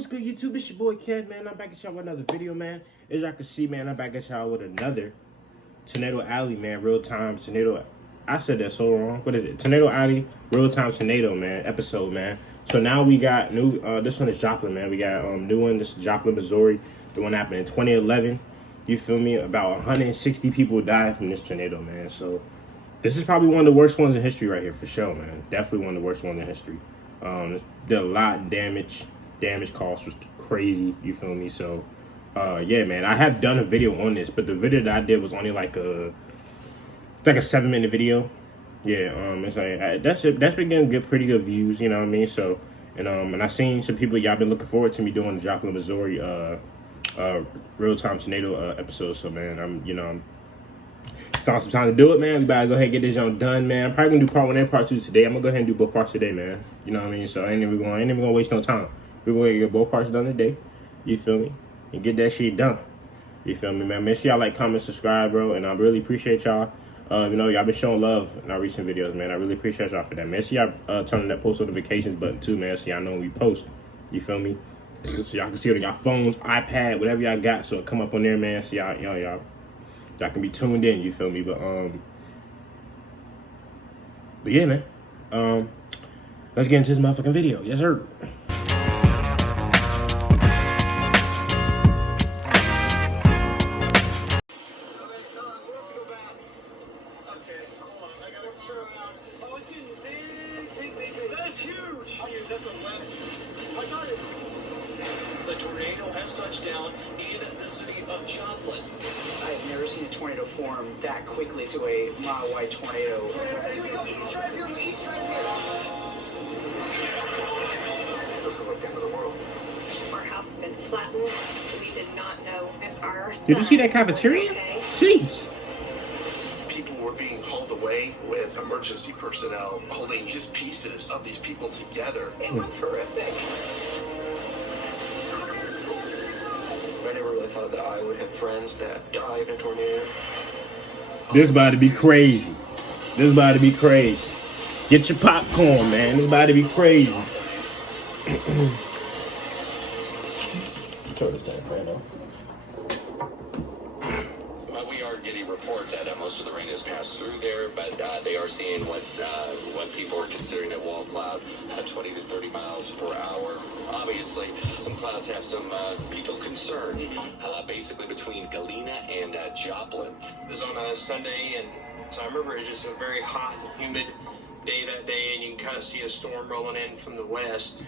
what's good, YouTube? It's your boy Kev, man. I'm back at y'all with another video, man. As y'all can see, man, I'm back at y'all with another Tornado Alley, man. Real-time tornado. I said that so wrong. What is it? Tornado Alley, real-time tornado, man. Episode, man. So now we got new. This one is Joplin, man. We got new one. This is Joplin, Missouri. The one happened in 2011. You feel me? About 160 people died from this tornado, man. So this is probably one of the worst ones in history right here, for sure, man. Definitely one of the worst ones in history. Did a lot of damage. Damage cost was crazy, you feel me? So yeah, man, I have done a video on this, but the video that I did was only like a 7-minute video. Yeah, it's like that's been getting pretty good views, you know what I mean? So and I seen some people, y'all been looking forward to me doing the Joplin, Missouri real-time tornado episode. So man, I'm found some time to do it, man. We gotta go ahead and get this junk done, man. I'm probably gonna do part 1 and part 2 today. I'm gonna go ahead and do both parts today, man. You know what I mean? So I ain't even gonna waste no time. We're gonna get both parts done today. You feel me? And get that shit done. You feel me, man? Make sure y'all like, comment, subscribe, bro. And I really appreciate y'all. You know, y'all been showing love in our recent videos, man. I really appreciate y'all for that, man. See y'all turning that post notifications button too, man. So y'all know when we post. You feel me? So y'all can see it on y'all phones, iPad, whatever y'all got. So it come up on there, man. So y'all can be tuned in. You feel me? But yeah, man. Let's get into this motherfucking video. Yes, sir. That's huge! That's a weapon. I got it. The tornado has touched down in the city of Joplin. I've never seen a tornado form that quickly to a mile-wide tornado. East right here, east right here. It doesn't look the end of the world. Our house had been flattened. We did not know if our Did you see that cafeteria? Okay. Jeez. People were being hauled away with emergency personnel holding just pieces of these people together. It was horrific. I never really thought that I would have friends that died in a tornado. This about to be crazy. This about to be crazy. Get your popcorn, man. This about to be crazy. Turn this down right now. We are getting reports that most of the rain has passed through there, but they are seeing what people are considering a wall cloud, 20 to 30 miles per hour. Obviously, some clouds have some people concerned, basically between Galena and Joplin. It was on a Sunday, and so I remember it was just a very hot and humid day that day, and you can kind of see a storm rolling in from the west.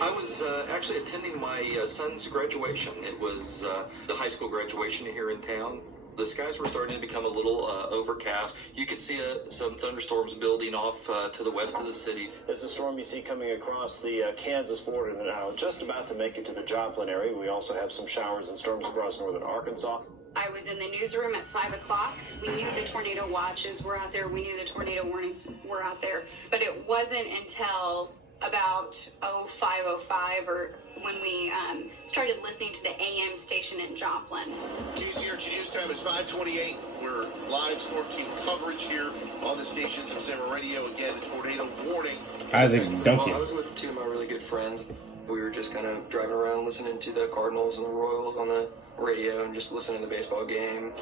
I was actually attending my son's graduation. It was the high school graduation here in town. The skies were starting to become a little overcast. You could see some thunderstorms building off to the west of the city. It's a storm you see coming across the Kansas border now, just about to make it to the Joplin area. We also have some showers and storms across northern Arkansas. I was in the newsroom at 5 o'clock. We knew the tornado watches were out there. We knew the tornado warnings were out there. But it wasn't until about 05:05 or when we started listening to the AM station in Joplin. KCRG News Time is 5:28. We're live storm team coverage here on the stations of Zimmer Radio. Again, tornado warning. Isaac Duncan. Well, I was with two of my really good friends. We were just kind of driving around listening to the Cardinals and the Royals on the radio and just listening to the baseball game.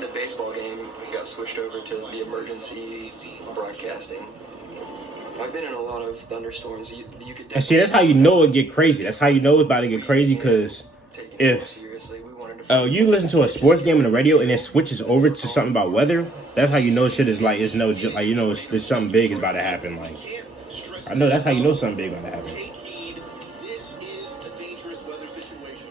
The baseball game got switched over to the emergency broadcasting. I've been in a lot of thunderstorms. You could. And see, that's how you know it get crazy. That's how you know it's about to get crazy, because if you listen to a sports game on the radio and it switches over to something about weather, that's how you know shit is like, it's no, like, you know, there's something big is about to happen. Like, I know that's how you know something big is about to happen. Take heed. This is a dangerous weather situation.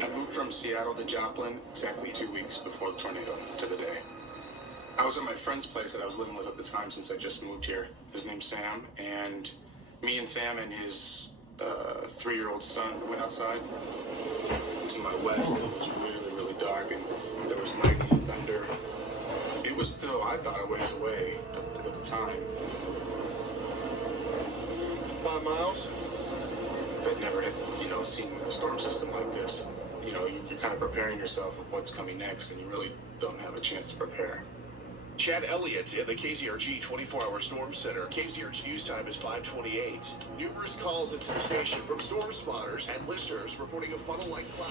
I moved from Seattle to Joplin exactly 2 weeks before the tornado, to the day. I was at my friend's place that I was living with at the time since I just moved here. His name's Sam, and me and Sam and his 3-year-old son went outside to my west. It was really, really dark, and there was lightning and thunder. It was still, I thought, a ways away at the time. 5 miles? That never had, seen a storm system like this. you know, you're kind of preparing yourself of what's coming next, and you really don't have a chance to prepare. Chad Elliott in the KZRG 24-hour storm center. KZRG news time is 5:28. Numerous calls into the station from storm spotters and listeners reporting a funnel-like cloud.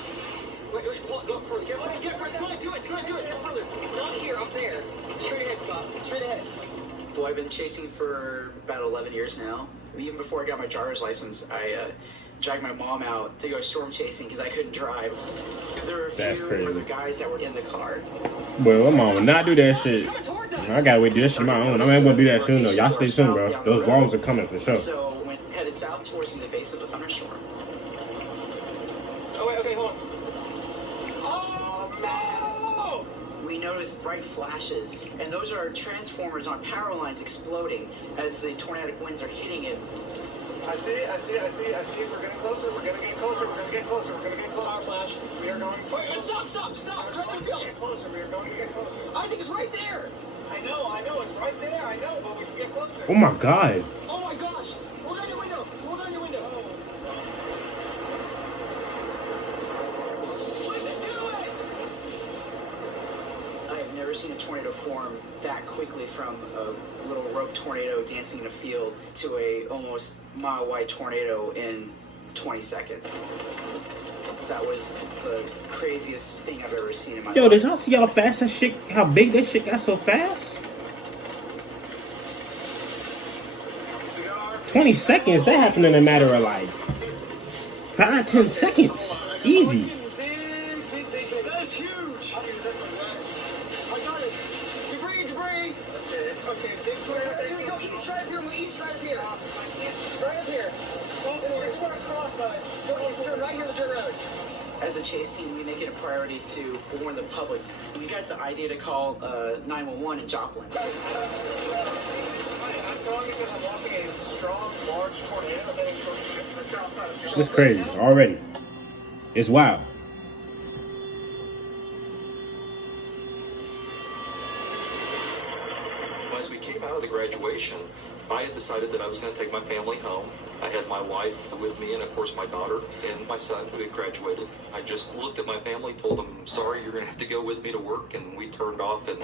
Wait, go further. Get further. Come on, do it. Go further. Not here, up there. Straight ahead, Scott. Straight ahead. Well, I've been chasing for about 11 years now. Even before I got my driver's license, I dragged my mom out to go storm chasing because I couldn't drive. There were a few other guys that were in the car. Well, my mom would not do that shit. I gotta wait to do this shit my own. I'm not gonna do that soon though. Y'all stay tuned, bro. Those vlogs are coming for sure. So went headed south towards the base of the thunderstorm. Oh wait, okay, hold on. Oh no! We noticed bright flashes, and those are transformers on power lines exploding as the tornadic winds are hitting it. I see it. We're getting closer. We're gonna get closer. Power flash. We are going. Wait, stop! It's right there, Phil. Get closer. We are going to get closer. Isaac, it's right there. I know. It's right there. I know, but we can get closer. Oh my god. Oh my gosh! Roll down your window. Listen, do it! I have never seen a tornado form that quickly from a little rope tornado dancing in a field to a almost mile-wide tornado in 20 seconds. So that was the craziest thing I've ever seen in my life. Yo, did y'all see how fast that shit, how big that shit got so fast? 20 seconds? That happened in a matter of like 5-10 seconds. Easy. That is huge. I got it. Debris. Okay, big square. Go east right up here. Right up here. It's going to cross, but Let's turn right here on the dirt road. As a chase team, we make it a priority to warn the public. We got the idea to call 911 in Joplin. I'm calling because I'm watching a strong, large tornado heading towards the south side of Joplin. It's crazy already. It's wild. As we came out of the graduation, I had decided that I was going to take my family home. I had my wife with me and, of course, my daughter and my son who had graduated. I just looked at my family, told them, sorry, you're going to have to go with me to work, and we turned off and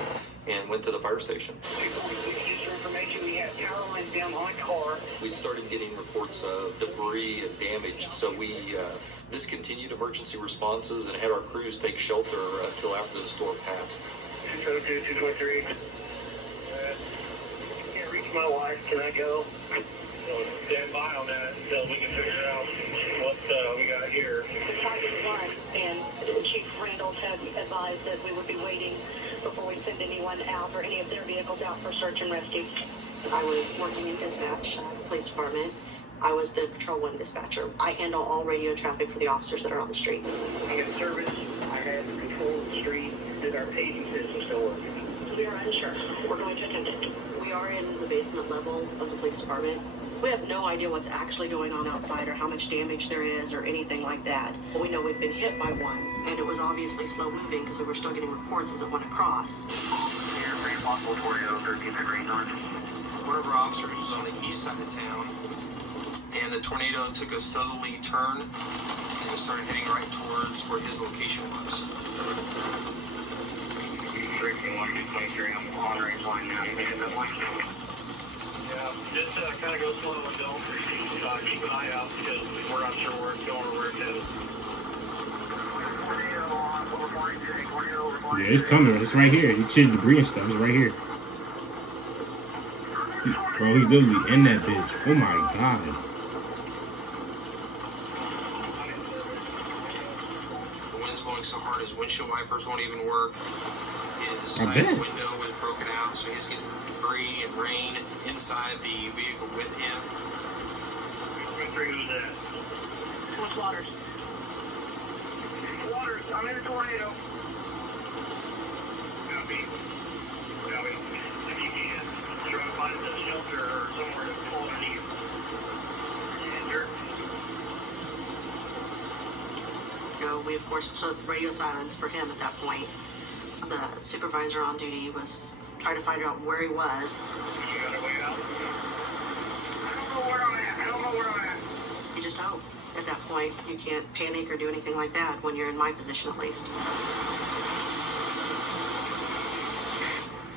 went to the fire station. Just for information, we had power lines down on a car. We'd started getting reports of debris and damage, so we discontinued emergency responses and had our crews take shelter until after the storm passed. 202, 223. Can't reach my wife. Can I go? Stand by on that until we can figure out what we got here. The target was, and Chief Randall had advised that we would be waiting before we send anyone out or any of their vehicles out for search and rescue. I was working in dispatch at the police department. I was the Patrol 1 dispatcher. I handle all radio traffic for the officers that are on the street. I had service. I had control of the street. Did our paging system still work? We are unsure. We're going to attempt it. We are in the basement level of the police department. We have no idea what's actually going on outside or how much damage there is or anything like that. But we know we've been hit by one, and it was obviously slow moving because we were still getting reports as it went across. Here, pretty possible tornado, 13th degree north. One of our officers was on the east side of town, and the tornado took a southerly turn and started heading right towards where his location was. 13-1-23, I'm on range line now. You making that line? Yeah, just kind of go slow and don't keep an eye out because we're not sure where it's going or where it's headed. Yeah, it's coming. It's right here. You see the debris and stuff. It's right here. Bro, he's literally in that bitch. Oh my god. The wind's blowing so hard his windshield wipers won't even work. His I side bet. window was broken out, so he's getting debris and rain inside the vehicle with him. Who's that? What's Waters? Waters, I'm in a tornado. Copy. If you can, try to find a shelter or somewhere to pull underneath. Enter. We, of course, took radio silence for him at that point. The supervisor on duty was trying to find out where he was. You got a way out? I don't know where I'm at. You just hope. at that point. You can't panic or do anything like that when you're in my position, at least.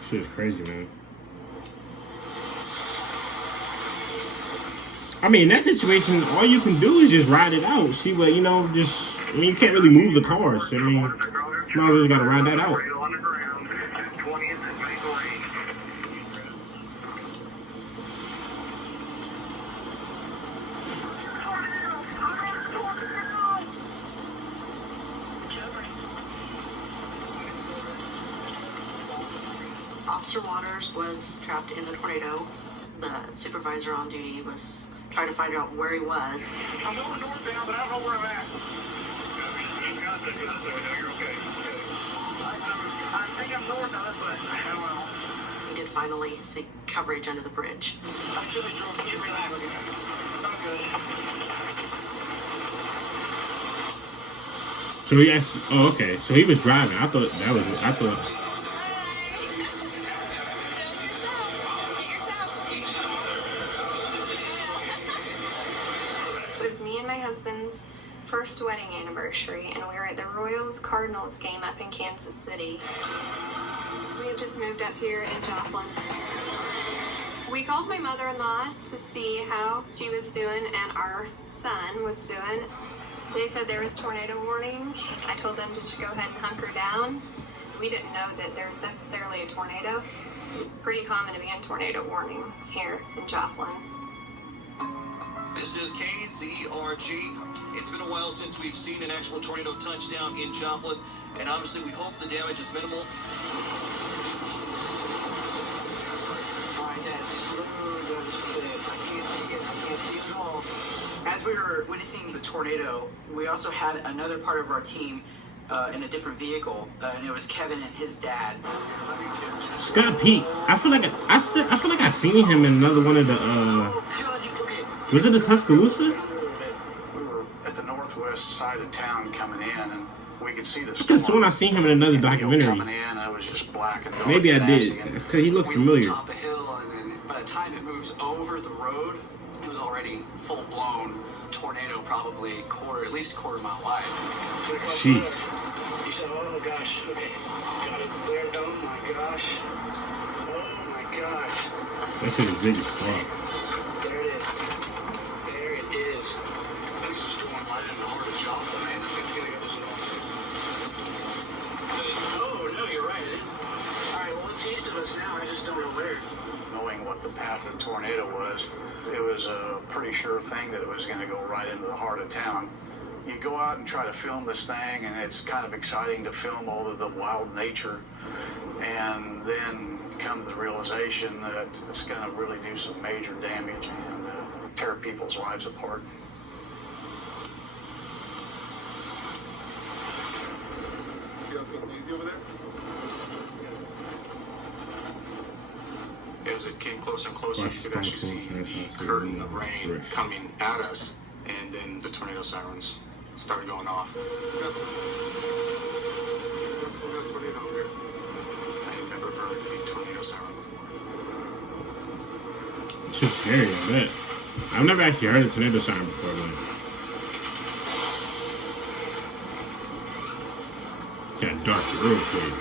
Shit is crazy, man. I mean, in that situation, all you can do is just ride it out. See what, you know, just, I mean, you can't really move the cars. I mean, you might as well just gotta ride that out. Officer Waters was trapped in the tornado. The supervisor on duty was trying to find out where he was. I'm going northbound, but I don't know where I'm at. You got that, good. You're okay. I think I'm north of it, but I don't know. He did finally seek coverage under the bridge. I should have drove. Get relaxed. I'm good. So he actually, oh, okay. So he was driving. I thought. It was me and my husband's first wedding anniversary, and we were at the Royals-Cardinals game up in Kansas City. We had just moved up here in Joplin. We called my mother-in-law to see how she was doing and our son was doing. They said there was tornado warning. I told them to just go ahead and hunker down. So we didn't know that there was necessarily a tornado. It's pretty common to be in tornado warning here in Joplin. This is KZRG. It's been a while since we've seen an actual tornado touchdown in Joplin, and obviously we hope the damage is minimal. As we were witnessing the tornado, we also had another part of our team in a different vehicle, and it was Kevin and his dad. Scott Pete. I feel like I seen him in another one of the. Was it the Tuscaloosa? We were at the northwest side of town coming in, and we could see the I could have sworn I seen him in another documentary. coming in, and it was just black and dark. Maybe I and did, nasty, because he looked familiar. Top a hill, and then by the time it moves over the road, it was already full-blown tornado, probably at least a quarter mile wide. Sheesh. You said, oh gosh, okay, got it. There, oh my gosh. Oh my gosh. That shit is big as fuck. There it is. There it is. This is going right in the heart of Joplin, man. It's gonna go so. Oh no, you're right, it is. Alright, well it's east of us now, I just don't know where. Knowing what the path of the tornado was, it was a pretty sure thing that it was going to go right into the heart of town. You go out and try to film this thing, and it's kind of exciting to film all of the wild nature, and then come to the realization that it's going to really do some major damage and tear people's lives apart. You guys going easy over there? As it came closer and closer, you could actually see the curtain of rain coming at us, and then the tornado sirens started going off. That's a tornado over here. I had never heard a tornado siren before. It's just scary, I bet. I've never actually heard a tornado siren before, but got dark real quick.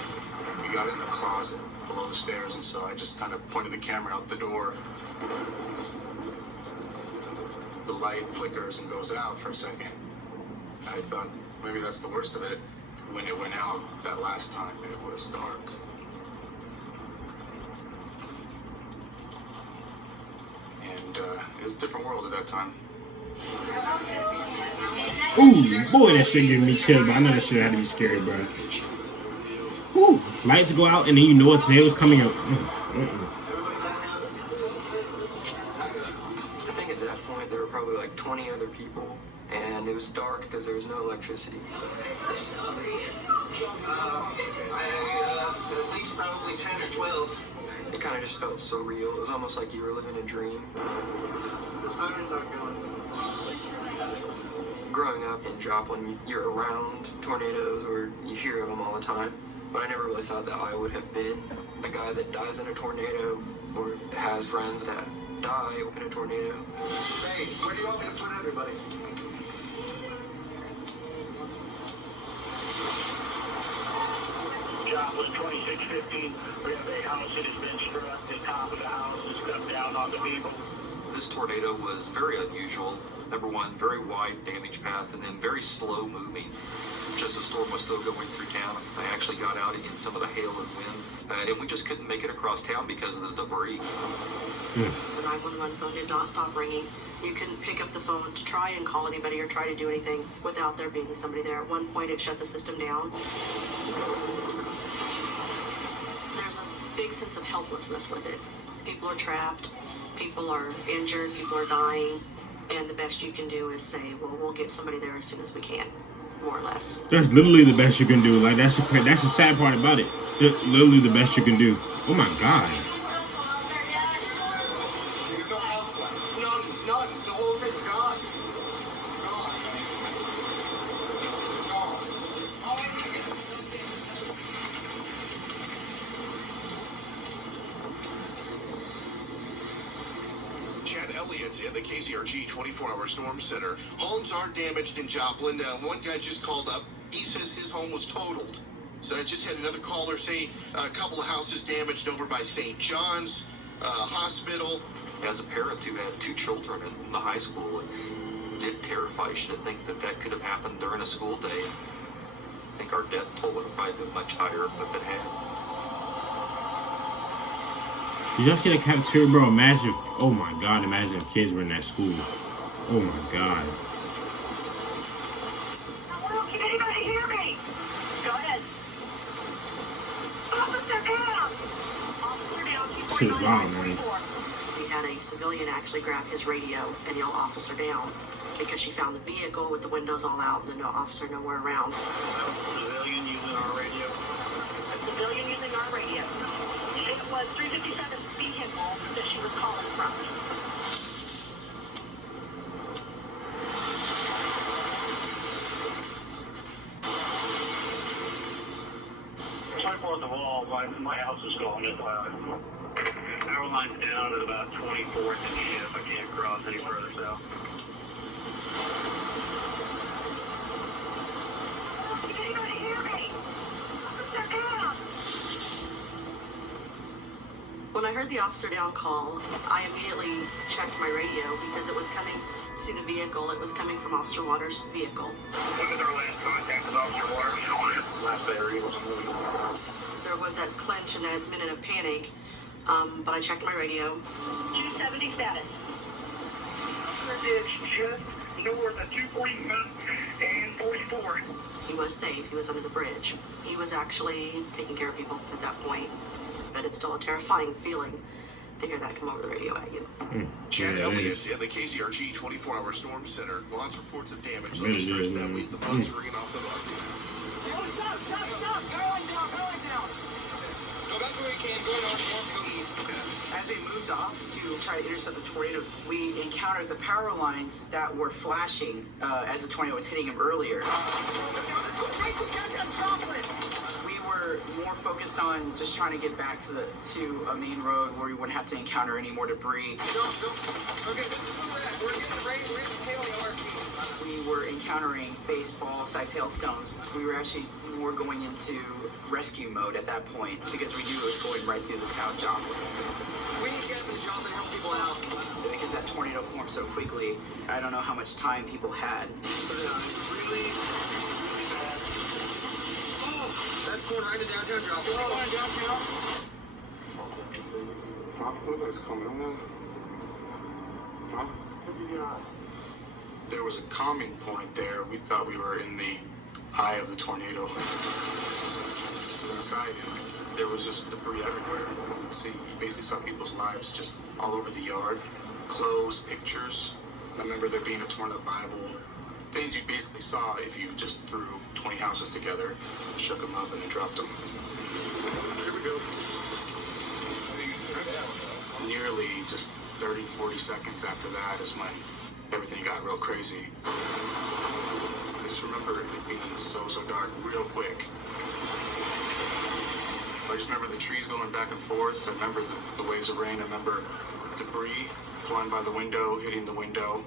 We got in the closet below the stairs, and so I just kind of pointed the camera out the door. The light flickers and goes out for a second. I thought maybe that's the worst of it. When it went out that last time, it was dark. And it was a different world at that time. Ooh, boy, that shit giving me chills, but I know that shit had to be scary, bro. Ooh, lights go out and then you know a tornado's coming up. I think at that point there were probably like 20 other people, and it was dark because there was no electricity. At least probably 10 or 12. It kind of just felt so real. It was almost like you were living a dream. The sirens aren't going. Growing up in Joplin, you're around tornadoes or you hear of them all the time. But I never really thought that I would have been the guy that dies in a tornado or has friends that die in a tornado. Hey, where do you want me to put everybody? Joplin 2615. We have a house that has been struck. The top of the house is cut down on the vehicle. This tornado was very unusual. Number one, very wide damage path, and then very slow moving. Just the storm was still going through town. I actually got out in some of the hail and wind, and we just couldn't make it across town because of the debris. The 911 phone did not stop ringing. You couldn't pick up the phone to try and call anybody or try to do anything without there being somebody there. At one point, it shut the system down. There's a big sense of helplessness with it. People are trapped, people are injured, people are dying, and the best you can do is say, well, we'll get somebody there as soon as we can, more or less. That's literally the best you can do. Like, that's the sad part about it. That's literally the best you can do. Oh my God. None. The whole thing's gone. Chad Elliott in the KCRG 24-hour storm center. Homes are damaged in Joplin. One guy just called up. He says his home was totaled. So I just had another caller say a couple of houses damaged over by St. John's Hospital. As a parent who had two children in the high school, it terrifies you to think that that could have happened during a school day. I think our death toll would have probably been much higher if it had. Did y'all see the cafeteria, bro? Imagine if, oh my God, imagine if kids were in that school. Oh my God. Hello, can anybody hear me? Go ahead. Officer down! Officer down. Shit is wild, man. We had a civilian actually grab his radio and yell officer down because she found the vehicle with the windows all out and the officer nowhere around. Civilian using our radio. A civilian using our radio. It was 357 vehicle that she was calling from. 24th of all, my house is gone. Power line's down at about 24th and if I can't cross any further south. Can anybody hear me? Officer down! When I heard the officer down call, I immediately checked my radio because it was coming, see the vehicle, it was coming from Officer Waters' vehicle. When did our last contact with Officer Waters? Last battery was moving. There was that clinch and that minute of panic, but I checked my radio. 270 status. It's just north of 245 and 44. He was safe, he was under the bridge. He was actually taking care of people at that point. But it's still a terrifying feeling to hear that come over the radio at you. Chad Elliott in the KCRG 24-hour storm center. Lots of reports of damage. Let's stress that week. The phone's ringing off the hook. Stop! Power line's down! Go back to where you can. Go north. You want to go east. As we moved off to try to intercept the tornado, we encountered the power lines that were flashing as the tornado was hitting them earlier. Let's go right to downtown Joplin. We were more focused on just trying to get back to a main road where we wouldn't have to encounter any more debris. Okay, this is where we're at. We're getting ready. We're going to tail the RT. We were encountering baseball-sized hailstones. We were actually more going into rescue mode at that point because we knew it was going right through the town of Joplin. We need to get up in Joplin and help people out. Because that tornado formed so quickly, I don't know how much time people had. So really bad. Oh, that's going right to downtown Joplin. We're going downtown. What's coming on? There was a calming point there. We thought we were in the eye of the tornado. Inside, there was just debris everywhere. You could see, you basically saw people's lives just all over the yard. Clothes, pictures. I remember there being a torn up Bible. Things you basically saw if you just threw 20 houses together, shook them up, and then dropped them. Here we go. Nearly just 30, 40 seconds after that is when everything got real crazy. I just remember it being so dark real quick. I just remember the trees going back and forth. I remember the waves of rain. I remember debris flying by the window, hitting the window.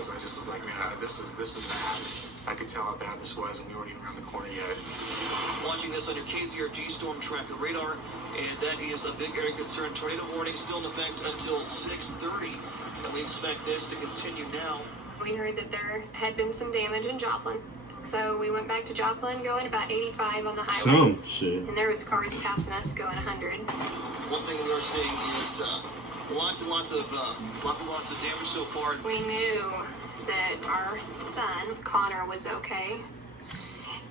was. I just was like, man, this is bad. I could tell how bad this was, and we weren't even around the corner yet. Watching this on your KCRG Storm Tracker radar, and that is a big area concern. Tornado warning still in effect until 6:30, and we expect this to continue now. We heard that there had been some damage in Joplin, so we went back to Joplin going about 85 on the highway. Some shit. And there was cars passing us going 100. One thing we are seeing is lots and lots of damage so far. We knew that our son, Connor, was okay.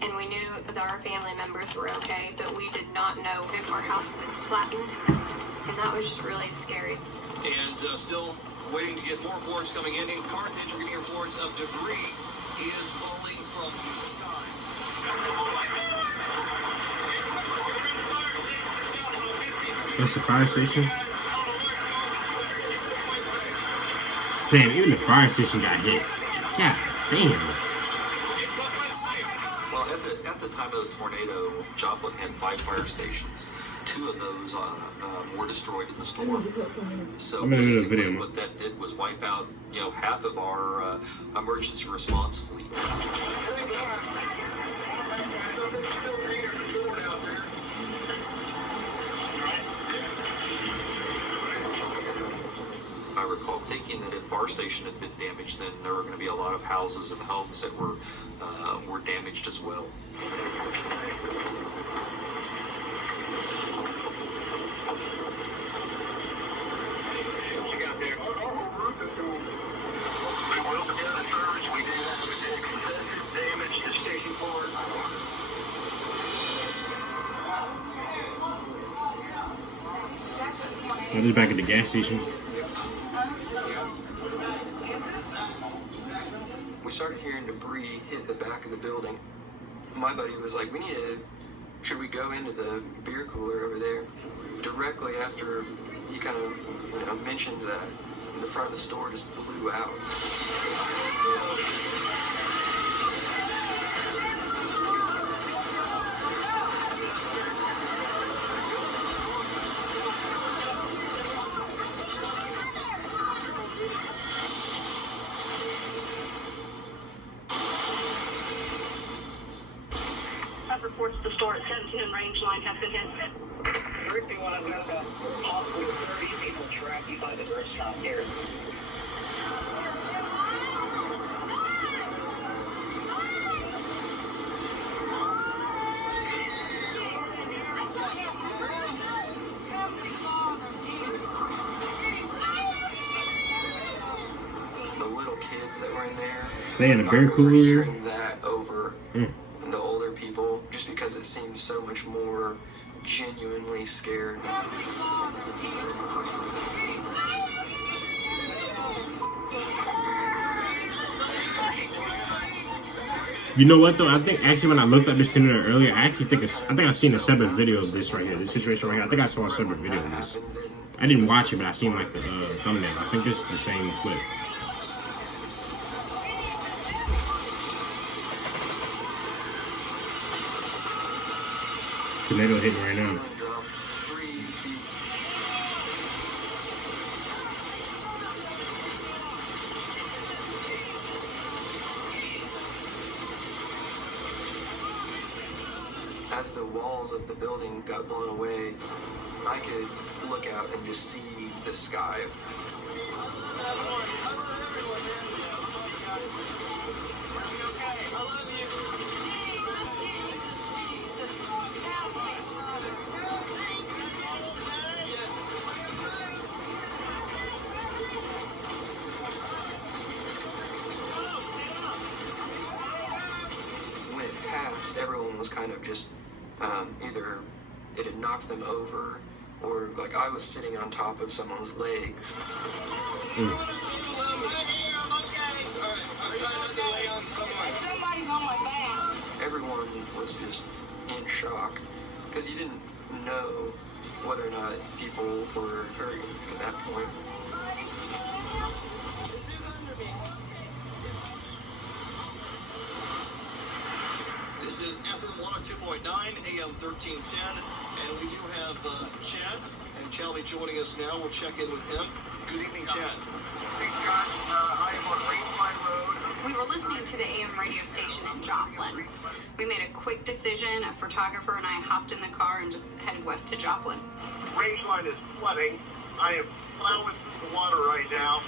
And we knew that our family members were okay, but we did not know if our house had been flattened. And that was just really scary. And still waiting to get more reports coming in. In Carthage, we're getting reports of debris is falling from the sky. That's the fire station? Damn, even the fire station got hit. God damn. Well, at the time of the tornado, Joplin had 5 fire stations. 2 of those were destroyed in the storm. So I'm gonna do the basically video. what that did was wipe out, half of our emergency response fleet. I recall thinking that if our station had been damaged, then there were going to be a lot of houses and homes that were damaged as well. I'm just back at the gas station. We started hearing debris hit the back of the building. My buddy was like, should we go into the beer cooler over there? Directly after he kind of mentioned that, the front of the store just blew out. Reports the store at 17 and range line has been hit. 31, I've got about possibly 30 people trapped by the restaurant here. The little kids that were in there, They in a beer cooler. cheering that over the older people, just because it seemed so much more genuinely scared. You know what though? I think actually when I looked up this tornado earlier, I think I've seen a separate video of this right here, this situation right here. I think I saw a separate video of this. I didn't watch it, but I seen like the thumbnail. I think this is the same clip. Tornado hitting right now. As the walls of the building got blown away, I could look out and just see the sky. When it passed, everyone was kind of just either it had knocked them over, or like I was sitting on top of someone's legs. Everyone was just in shock because you didn't know whether or not people were hurt at that point. This is FM 102.9, AM 1310, and we do have Chad, and Chad will be joining us now. We'll check in with him. Good evening, Chad. Hey, Scott, I am on Rangeline to the AM radio station in Joplin. We made a quick decision. A photographer and I hopped in the car and just headed west to Joplin. Range line is flooding. I am plowing through the water right now.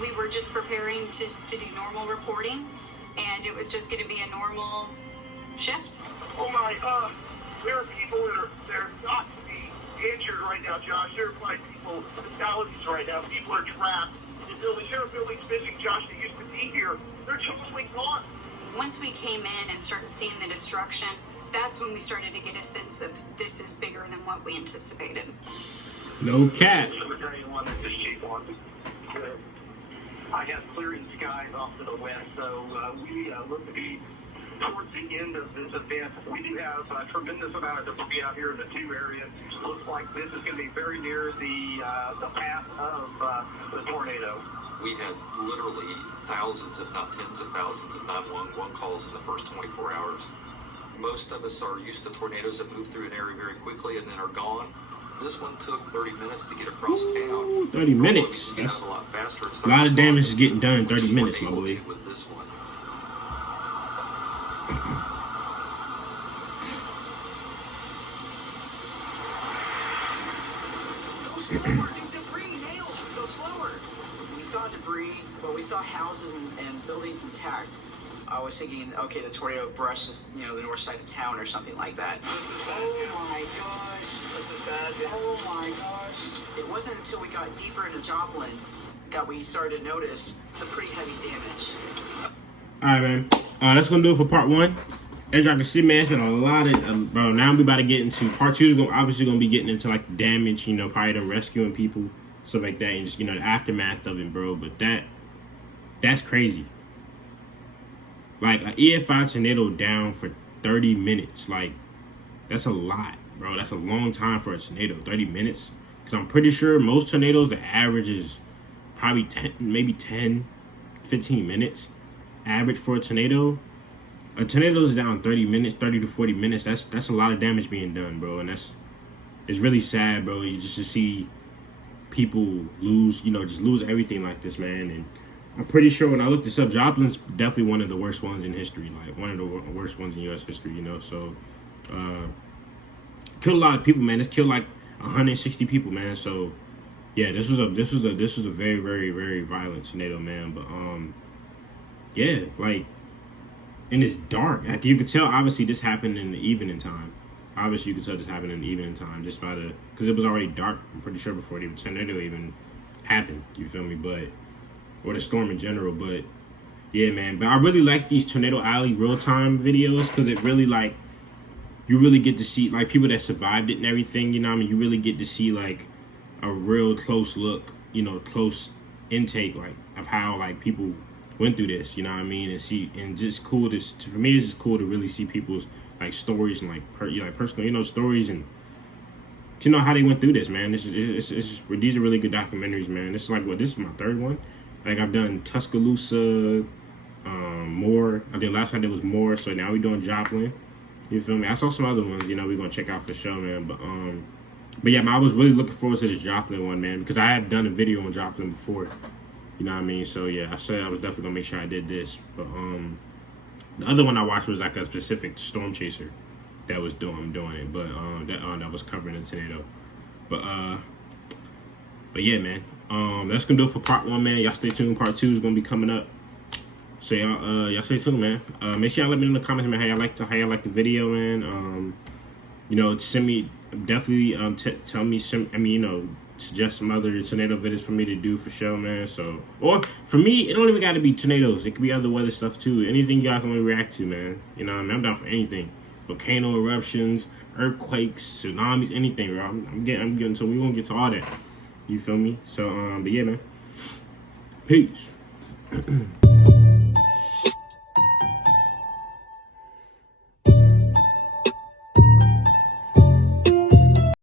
We were just preparing to do normal reporting, and it was just going to be a normal shift. Oh my, there are people that are got to be injured right now, Josh. There are probably people, fatalities right now. People are trapped. The buildings, there are buildings missing, Josh, that used to be here. They're totally gone. Once we came in and started seeing the destruction, that's when we started to get a sense of this is bigger than what we anticipated. No cat. I have clearing skies off to the west, so we look to be towards the end of this event. We do have a tremendous amount of debris out here in the 2 areas. Looks like this is going to be very near the path of the tornado. We had literally thousands, if not tens of thousands, of 911 calls in the first 24 hours. Most of us are used to tornadoes that move through an area very quickly and then are gone. This one took 30 minutes to get across town. 30 minutes. That's a lot faster. A lot of damage is getting done in 30 minutes, my boy. With this one. Go slower, debris, nails, go slower. We saw debris, but we saw houses and buildings intact. I was thinking, okay, the tornado brushed the north side of town or something like that. This is bad. Oh my gosh. This is bad. Oh my gosh. It wasn't until we got deeper into Joplin that we started to notice some pretty heavy damage. Alright, man. That's going to do it for part 1. As y'all can see, man, it's been a lot of... bro, now we about to get into... Part 2 is obviously going to be getting into, like, the damage, probably them rescuing people, stuff like that, and just, the aftermath of it, bro. But that's crazy. Like, an EF5 tornado down for 30 minutes. Like, that's a lot, bro. That's a long time for a tornado, 30 minutes. Because I'm pretty sure most tornadoes, the average is probably 10, maybe 10, 15 minutes. Average for a tornado. A tornado is down 30 minutes, 30 to 40 minutes. That's a lot of damage being done, bro. And it's really sad, bro. You just to see people lose, just lose everything like this, man. And I'm pretty sure when I looked this up, Joplin's definitely one of the worst ones in history. Like, one of the worst ones in U.S. history, So, killed a lot of people, man. It's killed like 160 people, man. So, yeah, this was a very, very, very violent tornado, man. But, yeah, like, and it's dark. Like, you could tell, obviously, this happened in the evening time. Obviously, you could tell this happened in the evening time just by because it was already dark, I'm pretty sure, before the tornado even happened. You feel me? But, or the storm in general, but yeah, man. But I really like these Tornado Alley real-time videos because it really, like, you really get to see, like, people that survived it and everything, you really get to see, like, a real close look, close intake, like, of how, like, people went through this, and just cool for me, it's just cool to really see people's, like, stories and, like, personal, stories and, how they went through this, man. These are really good documentaries, man. This is my 3rd one. Like, I've done Tuscaloosa, Moore. I think last time there was Moore, so now we're doing Joplin. You feel me? I saw some other ones, we're going to check out for sure, man. But yeah, man, I was really looking forward to this Joplin one, man, because I have done a video on Joplin before. You know what I mean? So, yeah, I said I was definitely going to make sure I did this. But the other one I watched was, like, a specific storm chaser that was doing it. But that was covering the tornado. But yeah, man. That's gonna do it for part 1, man. Y'all stay tuned. Part 2 is gonna be coming up. So y'all stay tuned, man. Make sure y'all let me know in the comments, man, how y'all like the video, man. Send me definitely tell me suggest some other tornado videos for me to do for sure, man. So, or for me, it don't even gotta be tornadoes. It could be other weather stuff too. Anything you guys want to react to, man. I'm down for anything. Volcano eruptions, earthquakes, tsunamis, anything, bro. I'm getting to. We gonna get to all that. You feel me? So, but yeah, man. Peace.